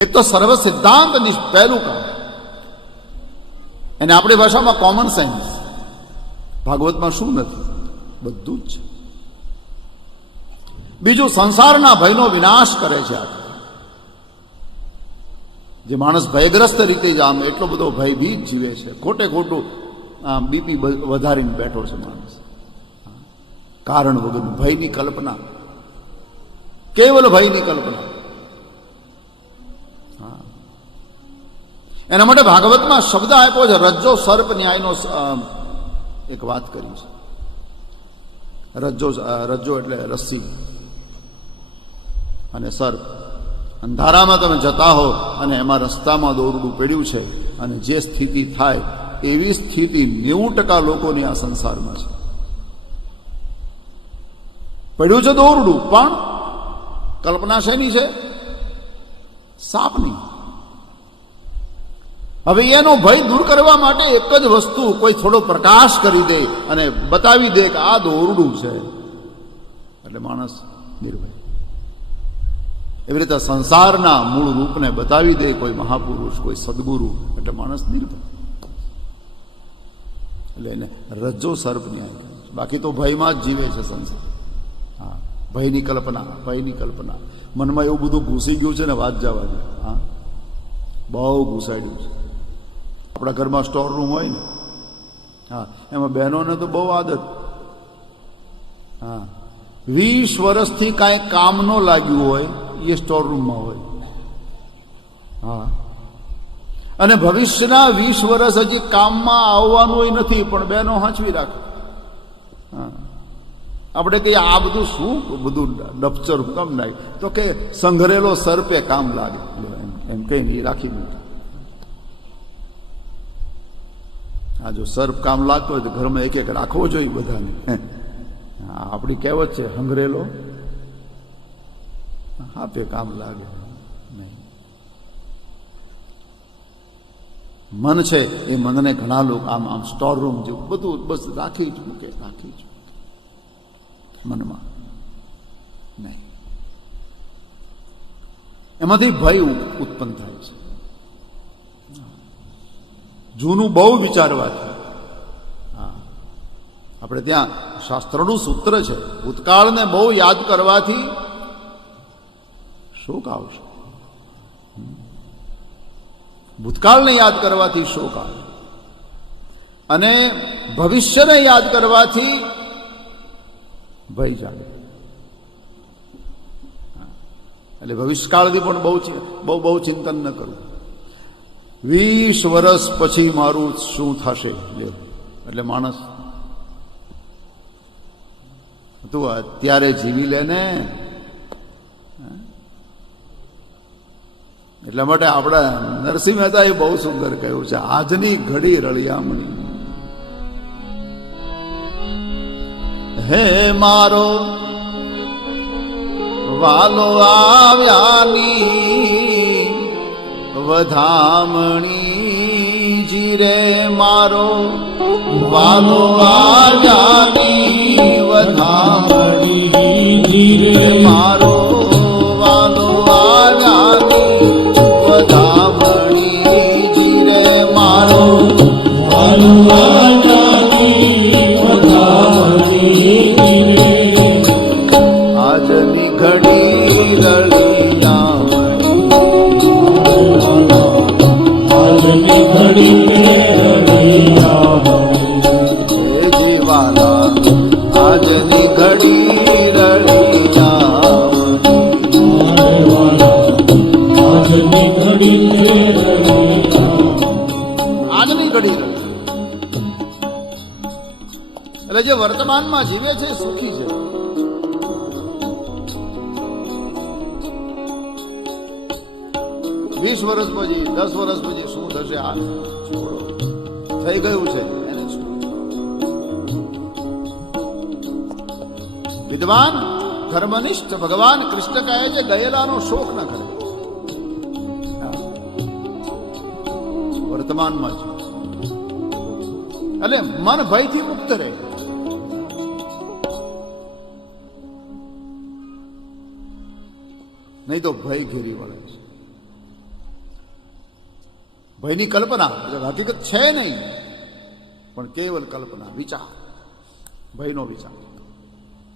એ તો સર્વ સિદ્ધાંત પહેલું કામ એને આપણી ભાષામાં કોમન સેન્સ ભાગવતમાં શું નથી? બધું જ છે. બીજું, સંસારના ભયનો વિનાશ કરે છે જે માણસ ભયગ્રસ્ત રીતે જ આમ એટલો બધો ભયભીત જીવે છે. ખોટે ખોટું બીપી વધારીને બેઠો છે માણસ. કારણ વગરનું ભયની કલ્પના. કેવલ ભયની કલ્પના. એના માટે ભાગવતમાં શબ્દ આપ્યો છે રજ્જો સર્પ ન્યાયનો એક વાત કરી છે. રજ્જો રજ્જો એટલે રસ્સી અને સર્પ. અંધારામાં તમે જતા હો અને એમાં રસ્તામાં દોરડું પડ્યું છે અને જે સ્થિતિ થાય, એવી સ્થિતિ નેવું ટકા લોકોની આ સંસારમાં છે. પડ્યું છે દોરડું, પણ કલ્પના શેની છે? સાપની. હવે એનો ભય દૂર કરવા માટે એક જ વસ્તુ કોઈ થોડો પ્રકાશ કરી દે અને બતાવી દે કે આ દોરડું છે. એટલે માણસ નિર્ભય. એવી રીતે સંસારના મૂળ રૂપને બતાવી દે કોઈ મહાપુરુષ, કોઈ સદગુરુ, એટલે માણસ નિર્ભય. એટલે એને રજ્જો સર્પ ન્યાય બાકી તો ભયમાં જ જીવે છે સંસાર. ભયની કલ્પના ભયની કલ્પના. મનમાં એવું બધું ઘૂસી ગયું છે ને વાત જવા દે હા? બહુ ઘૂસાડ્યું છે. આપણા ઘરમાં સ્ટોર રૂમ હોય ને. હા, એમાં બહેનોને તો બહુ આદત. હા. વીસ વર્ષથી કાંઈ કામ ન લાગ્યું હોય, એ સ્ટોર રૂમમાં હોય. હા. અને ભવિષ્યના વીસ વર્ષ હજી કામમાં આવવાનું નથી, પણ બહેનો હાંચવી રાખે. આપણે કહીએ, આ બધું શું? બધું ડપચર, કેમ નાખ તો કે સંઘરેલો સર્પે કામ લાગે. એમ કહીને એ રાખી દીધું. આ જો સર્પ કામ લાગતો હોય તો ઘરમાં એક એક રાખવો જોઈએ બધાને. આપણી કહેવત છે હંગરેલો આપે કામ લાગે. નહીં. મન છે એ મનને ઘણા લોકો આમ આમ સ્ટોર રૂમ જેવું બધું બસ રાખી જ મૂકે, રાખી જ મૂકે. મનમાં. નહીં. એમાંથી ભય ઉત્પન્ન થાય છે. જૂનું બહુ વિચારવાથી આપણે ત્યાં શાસ્ત્રનું સૂત્ર છે, ભૂતકાળને બહુ યાદ કરવાથી શોક આવશે. ભૂતકાળને યાદ કરવાથી શોક આવે અને ભવિષ્યને યાદ કરવાથી ભય જાગે. એટલે ભવિષ્યકાળથી પણ બહુ બહુ બહુ ચિંતન ન કરવું વીસ વર્ષ પછી મારું શું થશે? એટલે માણસ તું અત્યારે જીવી લે ને. એટલા માટે આપણા નરસિંહ મહેતાએ બહુ સુંદર કહ્યું છે, આજની ઘડી રળિયામણી. હે મારો? વાલો આવ્યાની વધામણી જીરે મારો. વાલો આવ્યાની જીવાલા આજની ઘડી રડી આજની ઘડી. એટલે જે વર્તમાનમાં જીવે છે સુખી છે વીસ વર્ષ પછી, દસ વર્ષ પછી શું થશે? આ થઈ ગયું છે. વિદ્વાન, ધર્મનિષ્ઠ ભગવાન કૃષ્ણ કહે છે, ગયેલાનો શોક ન કરે. વર્તમાનમાં છે એટલે મન ભયથી મુક્ત રહે. નહીં તો ભય ઘેરી વળે છે. ભયની કલ્પના હકીકત છે નહીં. પણ કેવલ કલ્પના વિચાર. ભયનો વિચાર.